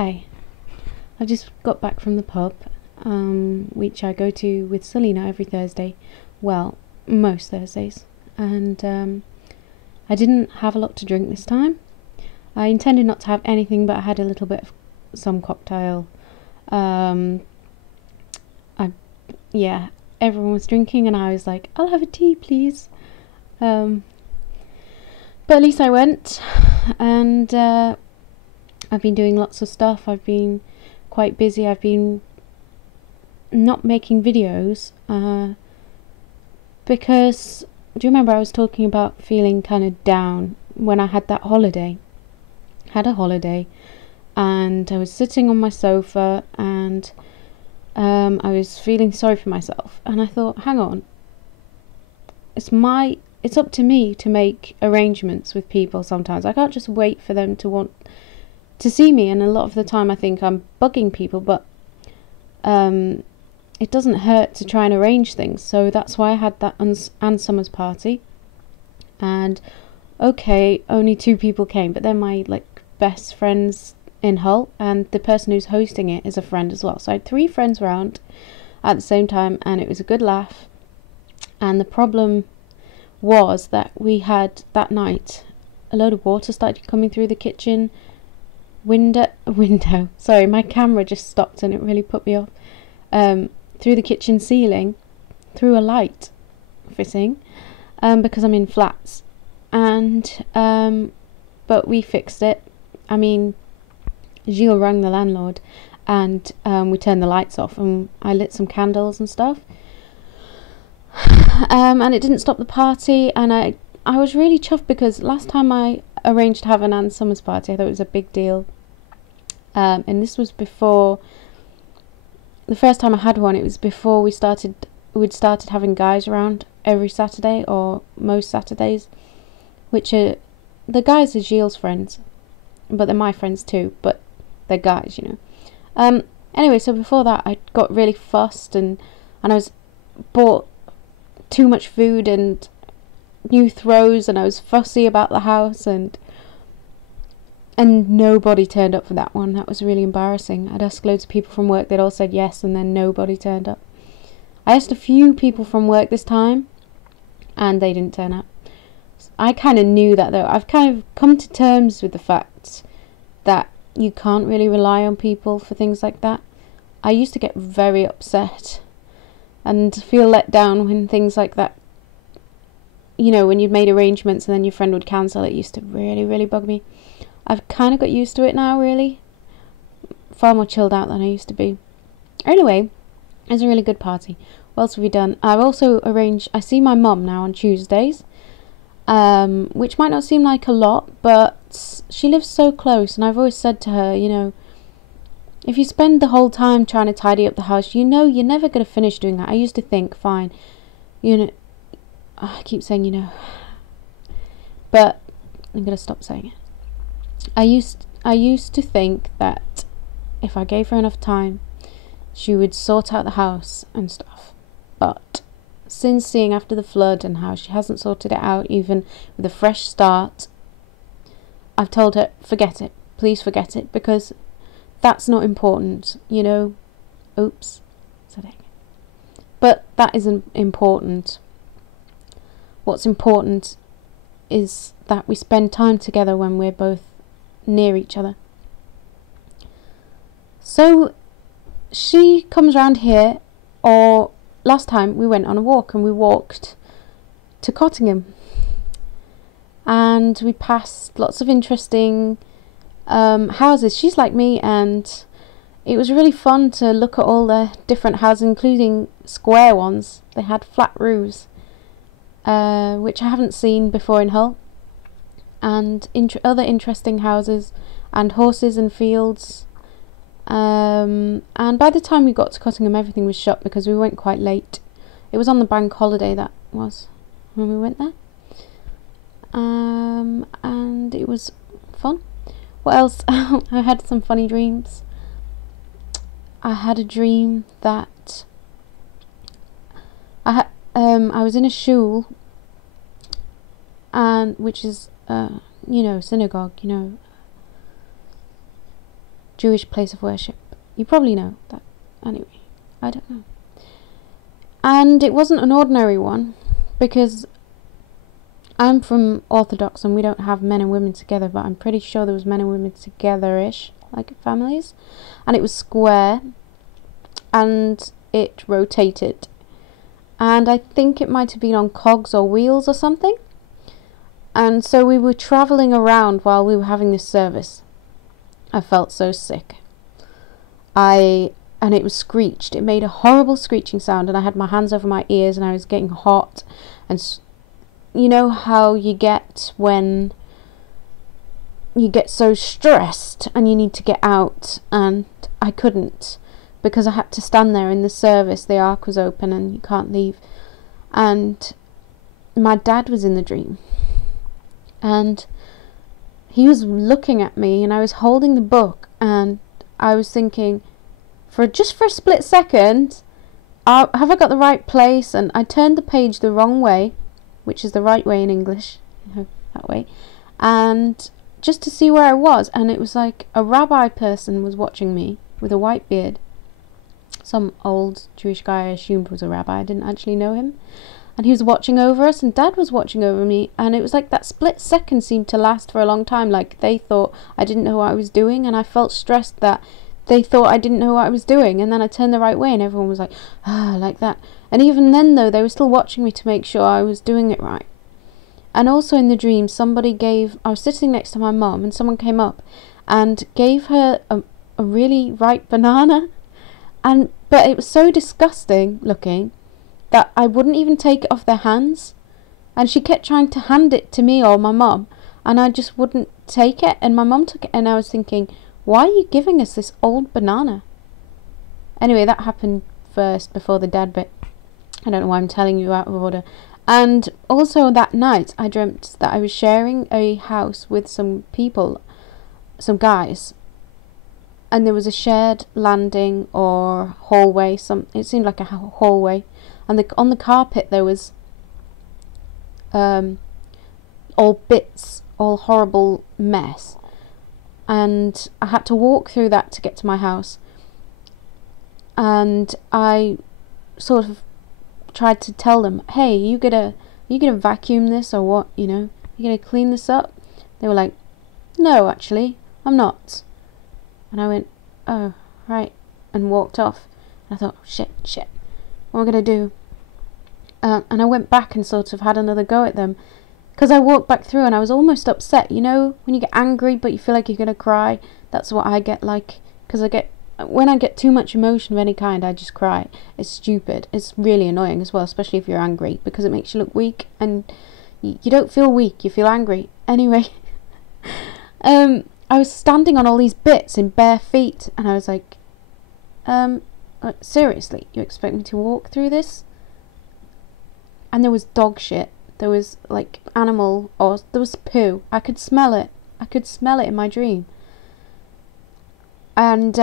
Hi, I just got back from the pub, which I go to with Selena every Thursday. Well, most Thursdays. And I didn't have a lot to drink this time. I intended not to have anything, but I had a little bit of some cocktail. Yeah, everyone was drinking, and I was like, I'll have a tea, please. But at least I went, and I've been doing lots of stuff. I've been quite busy. I've been not making videos because, do you remember I was talking about feeling kind of down when I had that holiday? Had a holiday, and I was sitting on my sofa, and I was feeling sorry for myself, and I thought, hang on, it's up to me to make arrangements with people. Sometimes I can't just wait for them to want to see me, and a lot of the time I think I'm bugging people, but it doesn't hurt to try and arrange things. So that's why I had that Anne Summers party, and okay, only 2 people came, but they're my best friends in Hull, and the person who's hosting it is a friend as well. So I had 3 friends round at the same time, and it was a good laugh. And the problem was that we had that night a load of water started coming through the kitchen window. Sorry, my camera just stopped and it really put me off. Through the kitchen ceiling, through a light fitting, because I'm in flats, and but we fixed it. I mean, Gilles rang the landlord, and we turned the lights off, and I lit some candles and stuff. And it didn't stop the party, and I was really chuffed because last time I arranged to have an Anne Summers party, I thought it was a big deal. And this was before, the first time I had one, it was before we'd started having guys around every Saturday, or most Saturdays, which are, the guys are Gilles' friends, but they're my friends too, but they're guys, you know. Anyway, so before that I got really fussed, and I was bought too much food and new throws, and I was fussy about the house, and nobody turned up for that one. That was really embarrassing. I'd asked loads of people from work, they'd all said yes, and then nobody turned up. I asked a few people from work this time, and they didn't turn up. I kind of knew that though. I've kind of come to terms with the fact that you can't really rely on people for things like that. I used to get very upset and feel let down when things like that, you know, when you'd made arrangements and then your friend would cancel. It used to really, really bug me. I've kind of got used to it now, really. Far more chilled out than I used to be. Anyway, it was a really good party. What else have we done? I've also arranged, I see my mum now on Tuesdays, which might not seem like a lot, but she lives so close, and I've always said to her, you know, if you spend the whole time trying to tidy up the house, you know you're never going to finish doing that. I used to think, fine, you know, I keep saying, you know, but I'm going to stop saying it. I used to think that if I gave her enough time, she would sort out the house and stuff. But since seeing after the flood and how she hasn't sorted it out, even with a fresh start, I've told her, forget it. Please forget it, because that's not important, you know. Oops. But that isn't important. What's important is that we spend time together when we're both near each other. So she comes round here, or last time we went on a walk, and we walked to Cottingham, and we passed lots of interesting houses. She's like me, and it was really fun to look at all the different houses, including square ones. They had flat roofs, which I haven't seen before in Hull, and other interesting houses, and horses and fields. And by the time we got to Cottingham, everything was shut because we went quite late. It was on the bank holiday, that was when we went there. And it was fun. What else? I had some funny dreams. I had a dream that I was in a shul, and which is you know, synagogue, you know, Jewish place of worship. You probably know that. Anyway, I don't know. And it wasn't an ordinary one, because I'm from Orthodox and we don't have men and women together, but I'm pretty sure there was men and women together-ish, like families. And it was square, and it rotated. And I think it might have been on cogs or wheels or something. And so we were travelling around while we were having this service. I felt so sick. And it was screeched. It made a horrible screeching sound, and I had my hands over my ears, and I was getting hot. And you know how you get when you get so stressed and you need to get out, and I couldn't, because I had to stand there in the service. The ark was open and you can't leave. And my dad was in the dream, and he was looking at me, and I was holding the book, and I was thinking, just for a split second, have I got the right place? And I turned the page the wrong way, which is the right way in English, that way, and just to see where I was. And it was like a rabbi person was watching me with a white beard. Some old Jewish guy I assumed was a rabbi. I didn't actually know him. And he was watching over us, and Dad was watching over me, and it was like that split second seemed to last for a long time. Like they thought I didn't know what I was doing, and I felt stressed that they thought I didn't know what I was doing. And then I turned the right way, and everyone was like, like that. And even then, though, they were still watching me to make sure I was doing it right. And also in the dream, I was sitting next to my mum, and someone came up and gave her a really ripe banana. But it was so disgusting looking that I wouldn't even take it off their hands. And she kept trying to hand it to me or my mum, and I just wouldn't take it. And my mum took it, and I was thinking, why are you giving us this old banana? Anyway, that happened first before the dad bit. I don't know why I'm telling you out of order. And also that night, I dreamt that I was sharing a house with some people, some guys. And there was a shared landing or hallway. It seemed like a hallway. And on the carpet there was all bits, all horrible mess. And I had to walk through that to get to my house. And I sort of tried to tell them, hey, you gonna vacuum this or what, you gonna clean this up? They were like, no, actually, I'm not. And I went, oh, right, and walked off. And I thought, shit, what am I gonna do? And I went back and sort of had another go at them, because I walked back through and I was almost upset. You know, when you get angry but you feel like you're gonna cry? That's what I get like, because when I get too much emotion of any kind, I just cry. It's stupid. It's really annoying as well, especially if you're angry, because it makes you look weak, and you don't feel weak, you feel angry. Anyway, I was standing on all these bits in bare feet, and I was like, seriously, you expect me to walk through this? And there was dog shit. There was like animal, or there was poo. I could smell it. I could smell it in my dream. And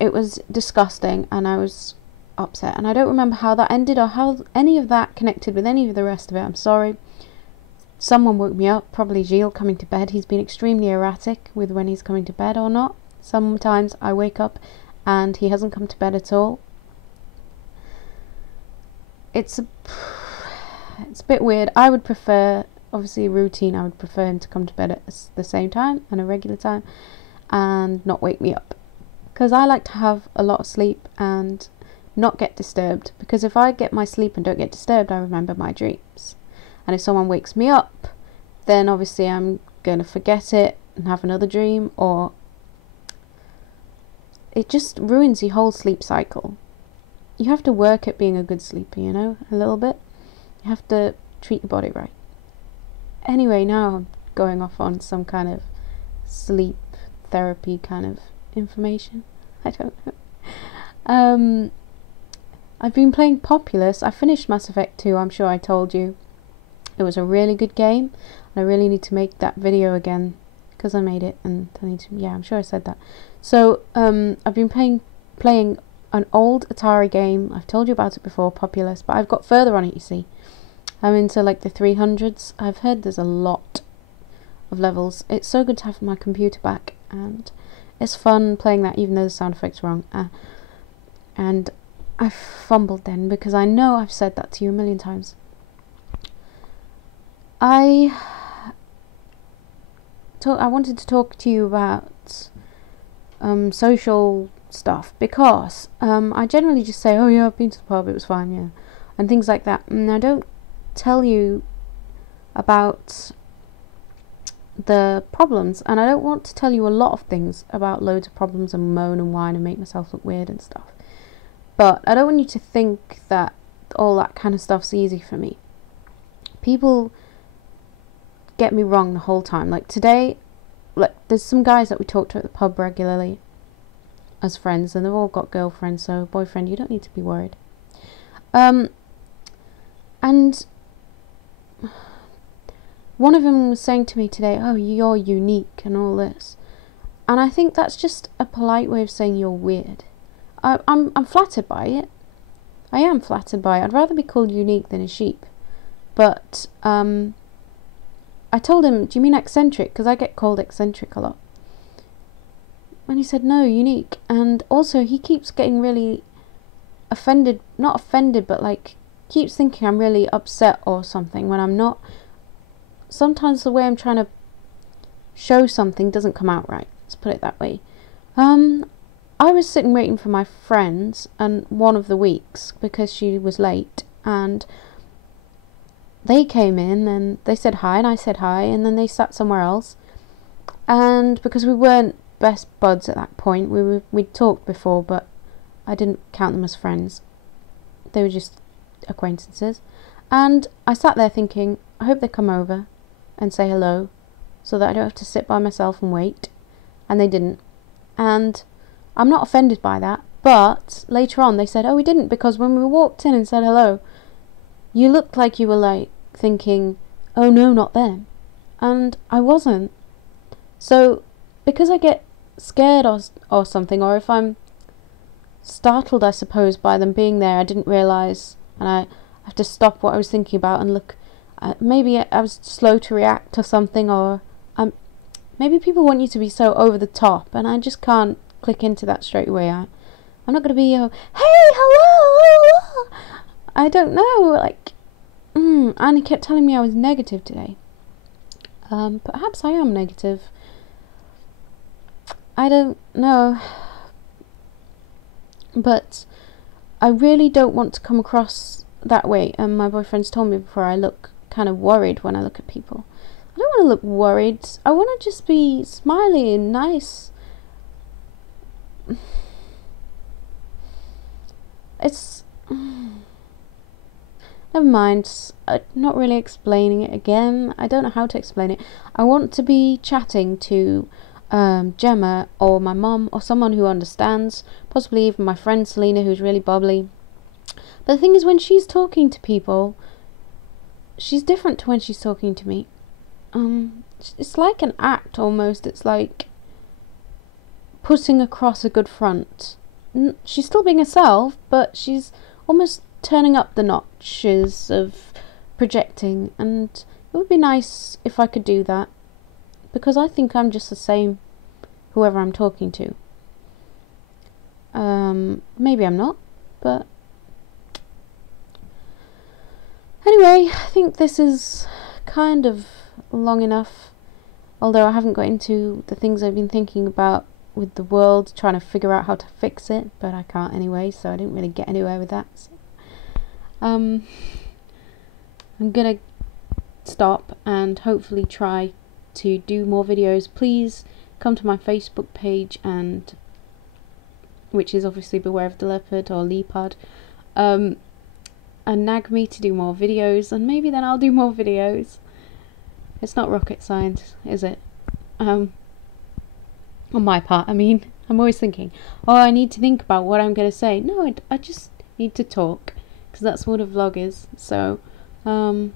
it was disgusting, and I was upset. And I don't remember how that ended or how any of that connected with any of the rest of it. I'm sorry. Someone woke me up, probably Gilles coming to bed. He's been extremely erratic with when he's coming to bed or not. Sometimes I wake up and he hasn't come to bed at all. It's a bit weird. I would prefer, obviously routine, I would prefer him to come to bed at the same time and a regular time and not wake me up. Because I like to have a lot of sleep and not get disturbed. Because if I get my sleep and don't get disturbed, I remember my dreams. And if someone wakes me up, then obviously I'm going to forget it and have another dream, or it just ruins your whole sleep cycle. You have to work at being a good sleeper, a little bit. You have to treat your body right. Anyway, now I'm going off on some kind of sleep therapy kind of information. I don't know. I've been playing Populous. I finished Mass Effect 2, I'm sure I told you. It was a really good game. I really need to make that video again, because I made it, and I need to, yeah, I'm sure I said that. So, I've been playing an old Atari game. I've told you about it before, Populous, but I've got further on it, you see. I'm into like the 300s. I've heard there's a lot of levels. It's so good to have my computer back, and It's fun playing that even though the sound effect's wrong. And I fumbled then because I know I've said that to you a million times. I wanted to talk to you about social stuff because I generally just say, oh yeah, I've been to the pub, it was fine, yeah, and things like that, and I don't tell you about the problems, and I don't want to tell you a lot of things about loads of problems and moan and whine and make myself look weird and stuff, but I don't want you to think that all that kind of stuff's easy for me. People get me wrong the whole time. Like today, like there's some guys that we talk to at the pub regularly as friends, and they've all got girlfriends, so boyfriend, you don't need to be worried. And one of them was saying to me today, oh, you're unique and all this, and I think that's just a polite way of saying you're weird. I'm flattered by it. I am flattered by it. I'd rather be called unique than a sheep. But I told him, do you mean eccentric? Because I get called eccentric a lot. And he said, no, unique. And also he keeps getting really offended, not offended, but like keeps thinking I'm really upset or something when I'm not. Sometimes the way I'm trying to show something doesn't come out right. Let's put it that way. I was sitting waiting for my friends and one of the weeks because she was late, and they came in and they said hi and I said hi, and then they sat somewhere else, and because we weren't best buds at that point, we'd talked before, but I didn't count them as friends. They were just acquaintances, and I sat there thinking, I hope they come over and say hello so that I don't have to sit by myself and wait, and they didn't, and I'm not offended by that. But later on they said, oh, we didn't, because when we walked in and said hello, you looked like you were like thinking, oh no, not them, and I wasn't. So because I get scared or something, or if I'm startled, I suppose, by them being there, I didn't realise, and I have to stop what I was thinking about and look. Maybe I was slow to react or something, or maybe people want you to be so over the top, and I just can't click into that straight away. I'm not going to be, hey, hello. I don't know, like, and he kept telling me I was negative today. Perhaps I am negative. I don't know. But I really don't want to come across that way. And my boyfriend's told me before, I look kind of worried when I look at people. I don't want to look worried. I want to just be smiley and nice. It's never mind. I'm not really explaining it again. I don't know how to explain it. I want to be chatting to Gemma or my mum or someone who understands, possibly even my friend Selena, who's really bubbly. But the thing is, when she's talking to people, she's different to when she's talking to me. It's like an act almost. It's like putting across a good front. She's still being herself, but she's almost turning up the notches of projecting, and it would be nice if I could do that, because I think I'm just the same whoever I'm talking to. Maybe I'm not, but anyway, I think this is kind of long enough, although I haven't got into the things I've been thinking about with the world, trying to figure out how to fix it, but I can't anyway, so I didn't really get anywhere with that. So, I'm gonna stop and hopefully try to do more videos. Please come to my Facebook page, and which is obviously Beware of the Leopard or Leopard, and nag me to do more videos, and maybe then I'll do more videos. It's not rocket science, is it? On my part, I mean. I'm always thinking, oh, I need to think about what I'm going to say. No, I just need to talk, because that's what a vlog is. So, I'm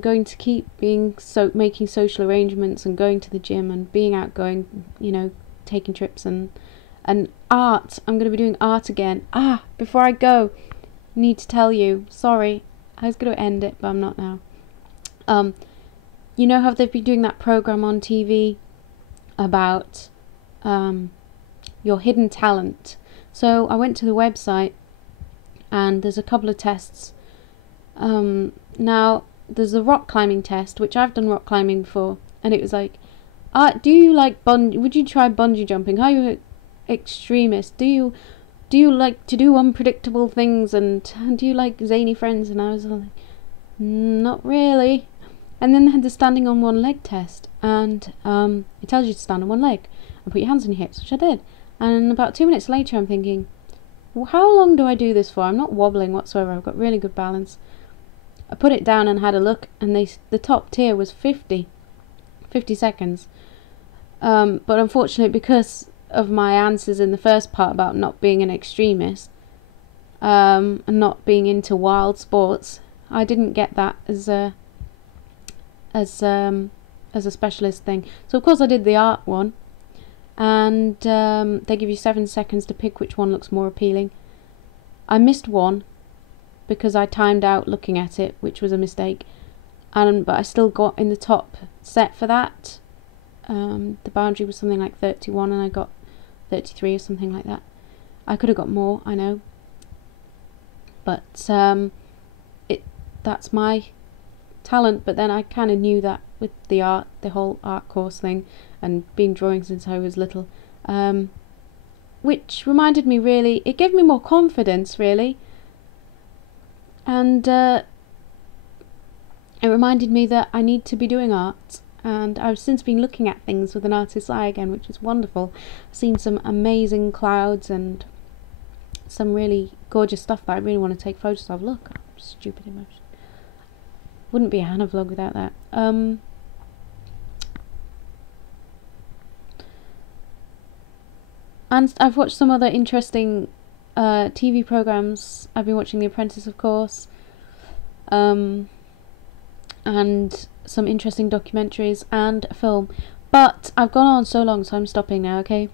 going to keep making social arrangements and going to the gym and being outgoing, you know, taking trips and art. I'm going to be doing art again. Before I go, I need to tell you, sorry, I was going to end it, but I'm not now. You know how they've been doing that program on TV about your hidden talent. So I went to the website, and there's a couple of tests. Now there's a rock climbing test, which I've done rock climbing before, and it was like, do you like would you try bungee jumping? Are you an extremist? Do you like to do unpredictable things, and do you like zany friends? And I was like, not really. And then they had the standing on one leg test, and it tells you to stand on one leg and put your hands on your hips, which I did. And about 2 minutes later I'm thinking, well, how long do I do this for? I'm not wobbling whatsoever, I've got really good balance. I put it down and had a look, and the top tier was 50 seconds. But unfortunately, because of my answers in the first part about not being an extremist, and not being into wild sports, I didn't get that as a specialist thing. So of course I did the art one, and they give you 7 seconds to pick which one looks more appealing. I missed one because I timed out looking at it, which was a mistake, but I still got in the top set for that. The boundary was something like 31 and I got 33 or something like that. I could have got more, I know, but that's my talent. But then I kind of knew that with the whole art course thing, and been drawing since I was little, which reminded me, really, it gave me more confidence, really, and it reminded me that I need to be doing art. And I've since been looking at things with an artist's eye again, which is wonderful. I've seen some amazing clouds and some really gorgeous stuff that I really want to take photos of. Look, stupid emotion. Wouldn't be a Hannah vlog without that. And I've watched some other interesting TV programs. I've been watching The Apprentice, of course, and some interesting documentaries and a film. But I've gone on so long, so I'm stopping now, okay?